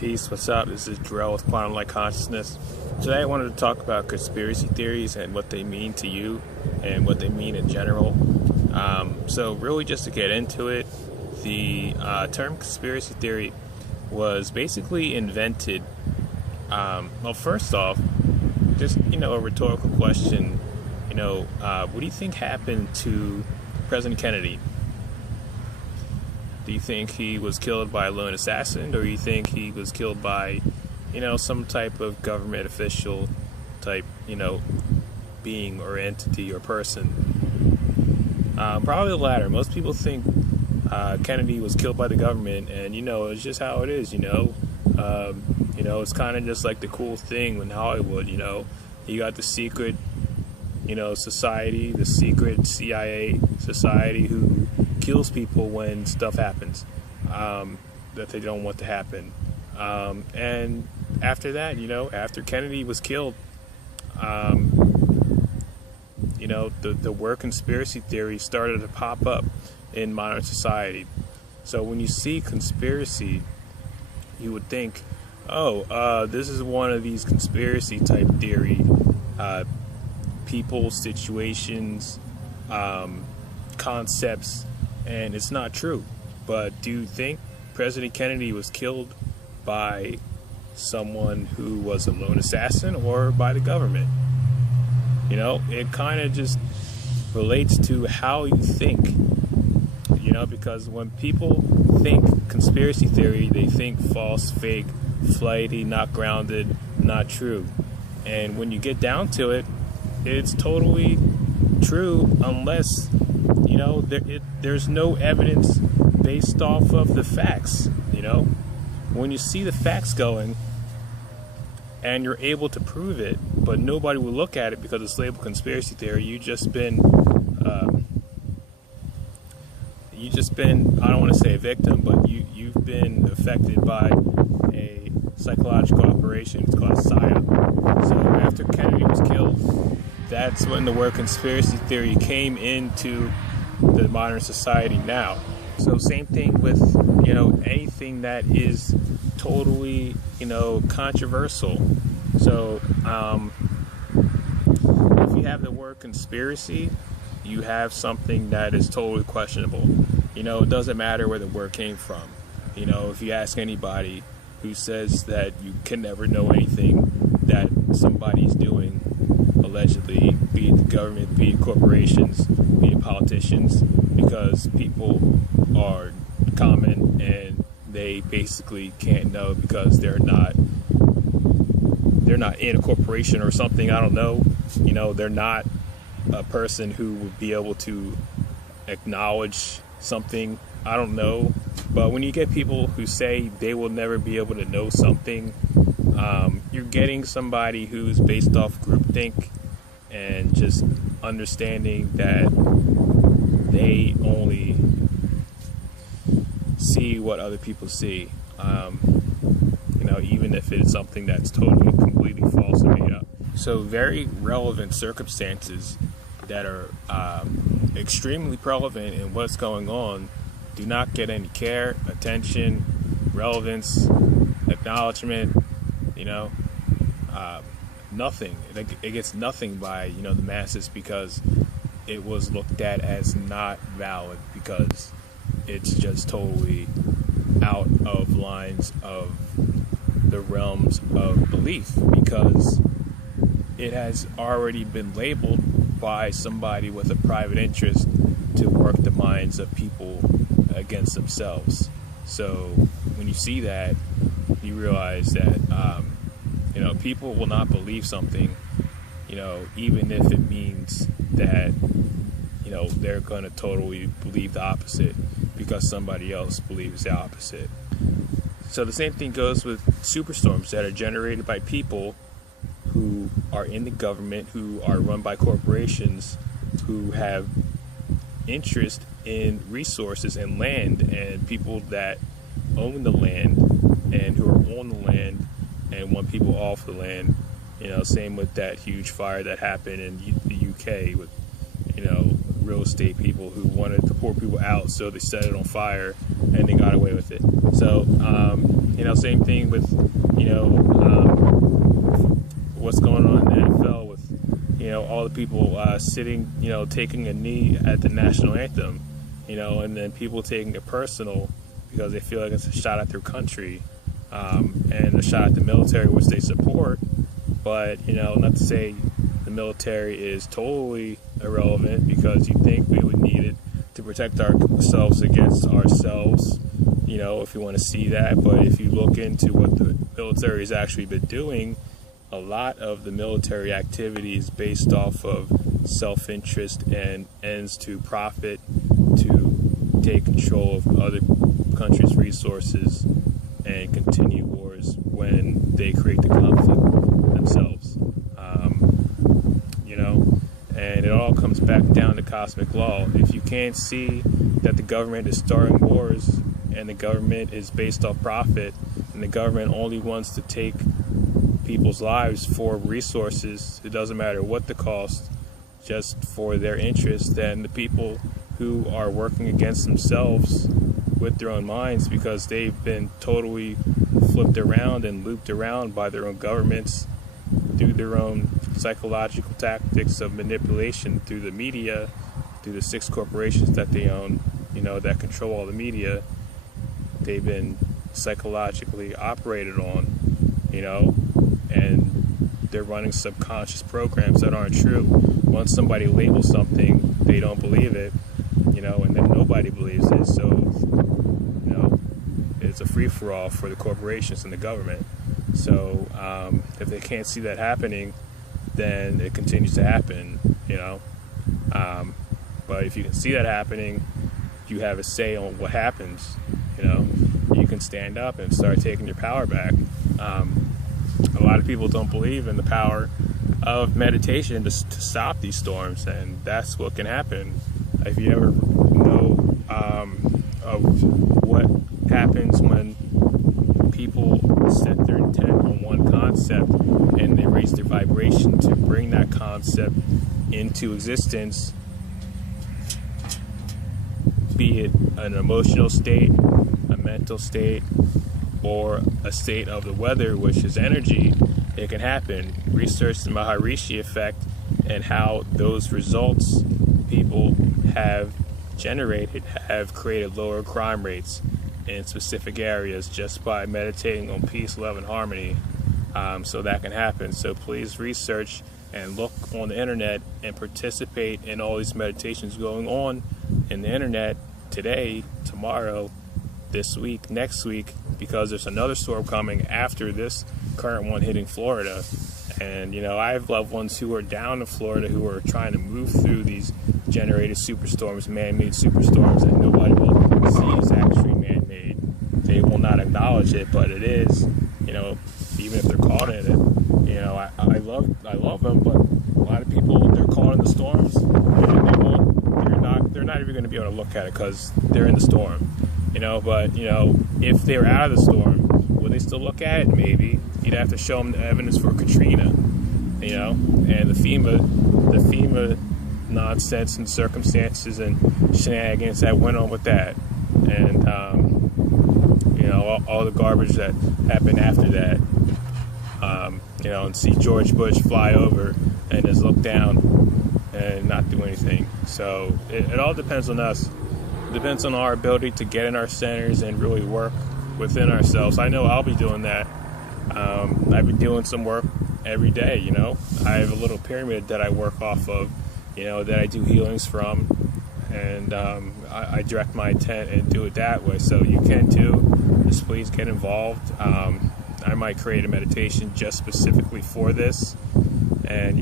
Peace, what's up? This is Drell with Quantum Light Consciousness. Today I wanted to talk about conspiracy theories and what they mean to you and what they mean in general. So really just to get into it, the term conspiracy theory was basically invented, well, first off, just, a rhetorical question, what do you think happened to President Kennedy? Do you think he was killed by a lone assassin, or do you think he was killed by, some type of government official type, being or entity or person? Probably the latter. Most people think Kennedy was killed by the government, and it's just how it is. It's kind of just like the cool thing in Hollywood. You got the secret, society, the secret CIA society who kills people when stuff happens that they don't want to happen. And after that, after Kennedy was killed, the word conspiracy theory started to pop up in modern society. So when you see conspiracy, you would think, this is one of these conspiracy type theory people, situations, concepts, and it's not true. But do you think President Kennedy was killed by someone who was a lone assassin or by the government? It kind of just relates to how you think, because when people think conspiracy theory, they think false, fake, flighty, not grounded, not true. And when you get down to it, it's totally true unless, there's no evidence based off of the facts. When you see the facts going and you're able to prove it, but nobody will look at it because it's labeled conspiracy theory, you've just been, I don't want to say a victim, but you've been affected by a psychological operation. It's called a psyop. So after Kennedy was killed, that's when the word conspiracy theory came into the modern society now. So same thing with, anything that is totally, controversial. So if you have the word conspiracy, you have something that is totally questionable. It doesn't matter where the word came from. If you ask anybody who says that you can never know anything that somebody's doing, allegedly, be it the government, be it corporations, be it politicians, because people are common and they basically can't know because they're not in a corporation or something. I don't know. They're not a person who would be able to acknowledge something. I don't know. But when you get people who say they will never be able to know something, you're getting somebody who's based off groupthink and just understanding that they only see what other people see, even if it's something that's totally, completely false and made up. So very relevant circumstances that are extremely relevant in what's going on do not get any care, attention, relevance, acknowledgement, nothing. It gets nothing by, the masses because it was looked at as not valid because it's just totally out of lines of the realms of belief because it has already been labeled by somebody with a private interest to work the minds of people against themselves. So when you see that, you realize that people will not believe something, even if it means that they're going to totally believe the opposite because somebody else believes the opposite. So the same thing goes with superstorms that are generated by people who are in the government, who are run by corporations, who have interest in resources and land and people that own the land and who are on the land and want people off the land. Same with that huge fire that happened in the UK with, real estate people who wanted the poor people out, so they set it on fire and they got away with it. So, Same thing with, what's going on in the NFL with, all the people sitting, taking a knee at the national anthem, and then people taking it personal because they feel like it's a shot at their country, and a shot at the military, which they support. But, not to say the military is totally irrelevant, because you think we would need it to protect ourselves against ourselves, if you want to see that. But if you look into what the military has actually been doing, a lot of the military activity is based off of self-interest and ends to profit, to take control of other countries' resources and continue wars when they create the conflict themselves. And it all comes back down to cosmic law. If you can't see that the government is starting wars, and the government is based off profit, and the government only wants to take people's lives for resources, it doesn't matter what the cost, just for their interest, then the people who are working against themselves with their own minds, because they've been totally flipped around and looped around by their own governments, through their own psychological tactics of manipulation through the media, through the 6 corporations that they own, that control all the media. They've been psychologically operated on, and they're running subconscious programs that aren't true. Once somebody labels something, they don't believe it, and then nobody believes it. So, it's a free-for-all for the corporations and the government. So if they can't see that happening, then it continues to happen, But if you can see that happening, you have a say on what happens, You can stand up and start taking your power back. A lot of people don't believe in the power of meditation to stop these storms, and that's what can happen. If you ever know of what happens when people set their intent on one concept and they raise their vibration to bring that concept into existence, be it an emotional state, a mental state, or a state of the weather, which is energy, it can happen. Research the Maharishi effect and how those results people have generated have created lower crime rates in specific areas just by meditating on peace, love, and harmony. So that can happen. So please research and look on the internet and participate in all these meditations going on in the internet today, tomorrow, this week, next week, because there's another storm coming after this current one hitting Florida. And I have loved ones who are down in Florida who are trying to move through these generated superstorms, man-made superstorms that nobody will see is actually man-made. They will not acknowledge it, but it is. Even if they're caught in it, I love them, but a lot of people, they're caught in the storms, and they're not even going to be able to look at it because they're in the storm. But if they're out of the storm, will they still look at it? Maybe. You'd have to show them the evidence for Katrina, and the FEMA nonsense and circumstances and shenanigans that went on with that, and all the garbage that happened after that. And see George Bush fly over and just look down and not do anything. So it all depends on us. It depends on our ability to get in our centers and really work within ourselves. I know I'll be doing that. I've been doing some work every day, I have a little pyramid that I work off of, that I do healings from, and I direct my intent and do it that way. So you can too. Just please get involved. I might create a meditation just specifically for this, and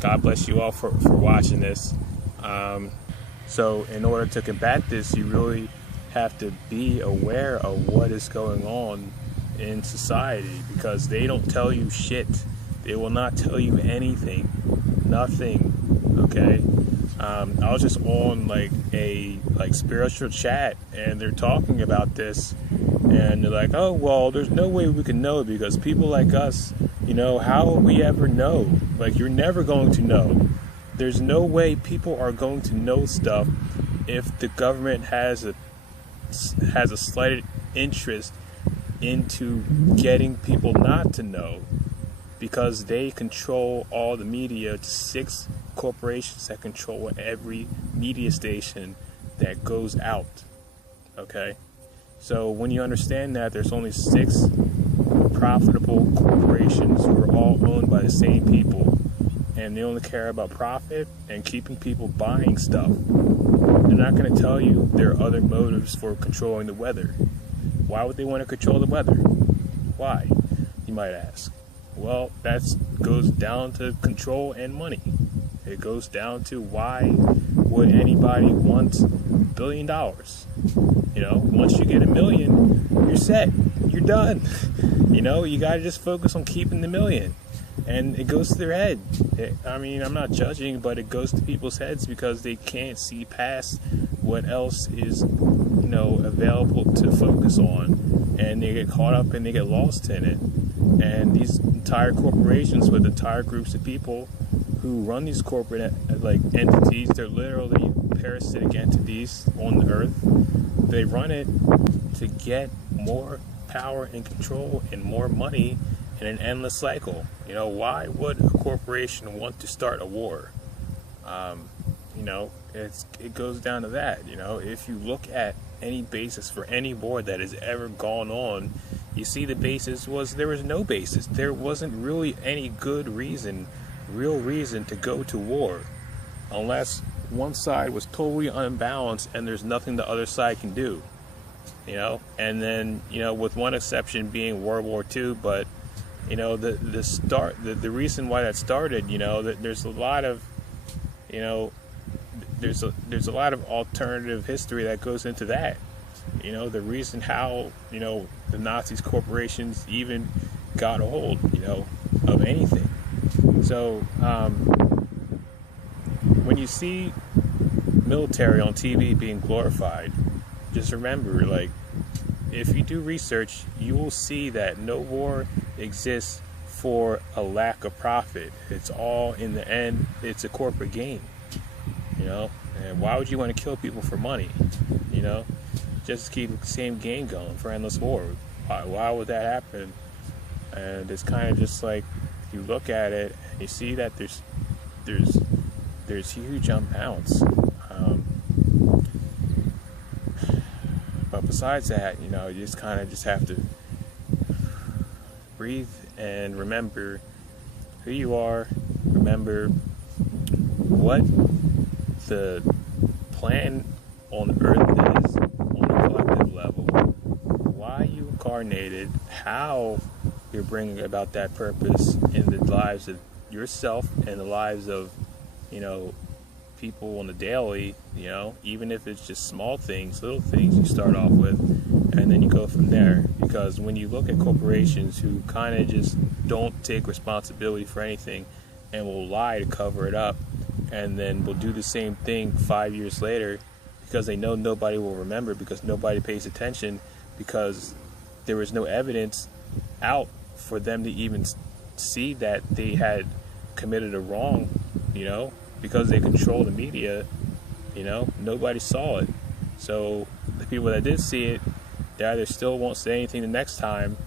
God bless you all for watching this. So in order to combat this, you really have to be aware of what is going on in society, because they don't tell you shit. They will not tell you anything. Nothing. Okay? I was just on a spiritual chat, and they're talking about this, and they're like, oh, well, there's no way we can know, because people like us, how will we ever know? You're never going to know. There's no way people are going to know stuff if the government has a slight interest into getting people not to know, because they control all the media. 6 corporations that control every media station that goes out. Okay? So when you understand that there's only 6 profitable corporations who are all owned by the same people, and they only care about profit and keeping people buying stuff, they're not going to tell you there are other motives for controlling the weather. Why would they want to control the weather? Why, you might ask? Well, that goes down to control and money. It goes down to why would anybody want $1 billion? You know, once you get $1 million, you're set. You're done. You know, you got to just focus on keeping the $1 million. And it goes to their head. I mean, I'm not judging, but it goes to people's heads because they can't see past what else is, you know, available to focus on. And they get caught up and they get lost in it. And these entire corporations with entire groups of people who run these corporate entities, they're literally parasitic entities on the earth. They run it to get more power and control and more money in an endless cycle. You know, why would a corporation want to start a war? You know, it goes down to that. You know, if you look at any basis for any war that has ever gone on, you see the basis was there was no basis. There wasn't really any good reason, real reason to go to war, unless one side was totally unbalanced and there's nothing the other side can do. You know, and then, you know, with one exception being World War II, but you know, the reason why that started, you know, that there's a lot of, you know, there's a lot of alternative history that goes into that. You know, the reason how, you know, the Nazis corporations even got a hold, you know, of anything. So when you see military on TV being glorified, just remember, like, if you do research, you will see that no war exists for a lack of profit. It's all, in the end, it's a corporate game, you know. And why would you want to kill people for money? You know, just keep the same game going for endless war. Why would that happen? And it's kind of just like, you look at it and you see that there's huge unbalance. But besides that, you know, you just kind of just have to breathe and remember who you are. Remember what the plan on Earth is on a collective level. Why you incarnated, how you're bringing about that purpose in the lives of yourself and the lives of, you know, people on the daily, you know, even if it's just small things, little things you start off with, and then you go from there. Because when you look at corporations who kind of just don't take responsibility for anything and will lie to cover it up, and then will do the same thing 5 years later because they know nobody will remember, because nobody pays attention, because there was no evidence out for them to even see that they had committed a wrong, you know, because they control the media, you know, nobody saw it. So the people that did see it, they either still won't say anything the next time,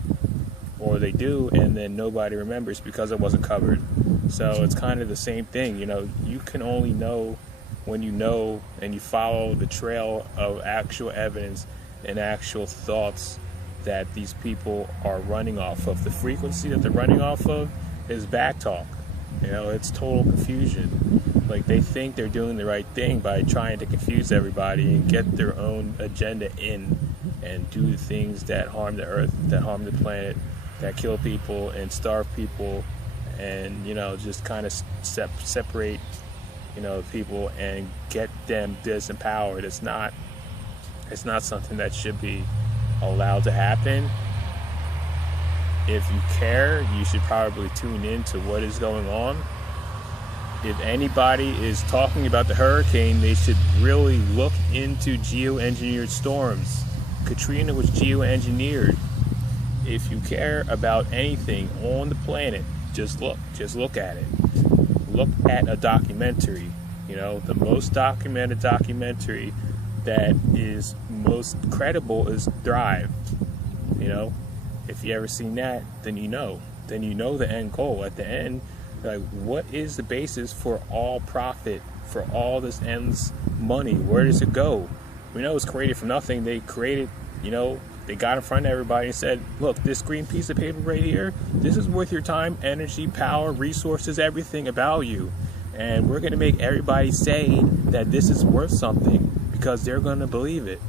or they do and then nobody remembers because it wasn't covered. So it's kind of the same thing, you know, you can only know when you know and you follow the trail of actual evidence and actual thoughts that these people are running off of. The frequency that they're running off of is back talk. You know, it's total confusion. Like, they think they're doing the right thing by trying to confuse everybody and get their own agenda in and do the things that harm the earth, that harm the planet, that kill people and starve people, and, you know, just kind of separate, you know, people and get them disempowered. It's not something that should be allowed to happen. If you care, you should probably tune in to what is going on. If anybody is talking about the hurricane, they should really look into geoengineered storms. Katrina was geoengineered. If you care about anything on the planet, just look at it. Look at a documentary. You know, the most documented documentary that is most credible is Drive. You know, If you ever seen that, then you know. Then you know the end goal. At the end, like, what is the basis for all profit, for all this endless money? Where does it go? We know it's created from nothing. They created, they got in front of everybody and said, look, this green piece of paper right here, this is worth your time, energy, power, resources, everything about you. And we're going to make everybody say that this is worth something because they're going to believe it.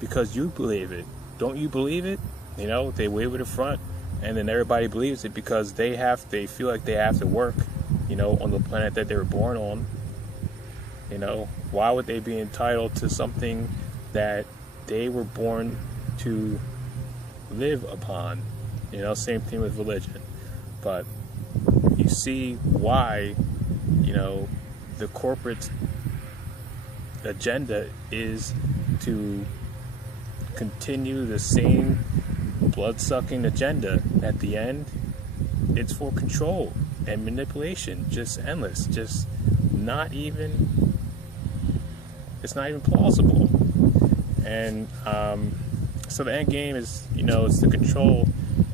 Because you believe it. Don't you believe it? They wave it in front, and then everybody believes it because they feel like they have to work, on the planet that they were born on. Why would they be entitled to something that they were born to live upon? Same thing with religion. But you see why, the corporate agenda is to continue the same blood-sucking agenda. At the end, it's for control and manipulation, just endless, just it's not even plausible. And so the end game is, it's to control,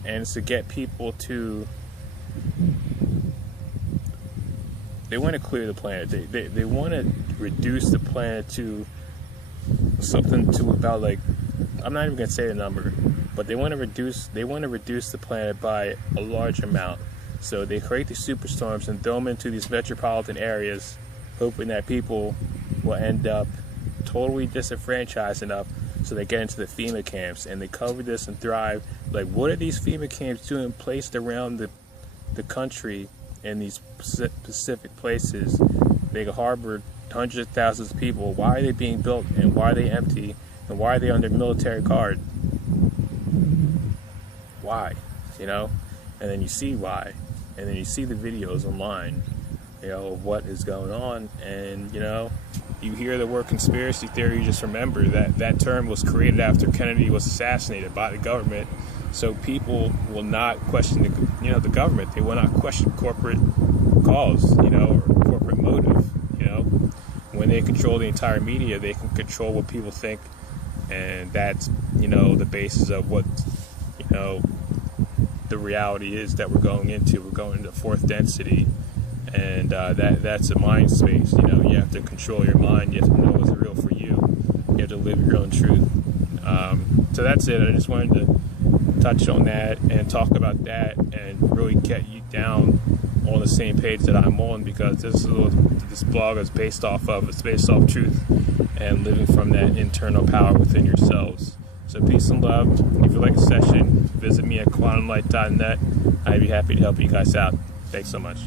and it's to get people to, they want to clear the planet. They want to reduce the planet to something to about, like, I'm not even going to say the number, but they want to reduce the planet by a large amount. So they create these superstorms and throw them into these metropolitan areas, hoping that people will end up totally disenfranchised enough so they get into the FEMA camps, and they cover this and thrive. Like, what are these FEMA camps doing placed around the country in these specific places? They harbor hundreds of thousands of people. Why are they being built, and why are they empty, and why are they under military guard? Why? And then you see why, and then you see the videos online, of what is going on, and you hear the word conspiracy theory, you just remember that term was created after Kennedy was assassinated by the government, so people will not question the government. They will not question corporate cause, or corporate motive. When they control the entire media, they can control what people think, and that's the basis of what the reality is that we're going into. We're going into fourth density, and that's a mind space. You have to control your mind. You have to know what's real for you. You have to live your own truth. So that's it. I just wanted to touch on that and talk about that, and really get you down on the same page that I'm on, because this blog is based off truth and living from that internal power within yourselves. So peace and love. If you like a session, visit me at quantumlight.net. I'd be happy to help you guys out. Thanks so much.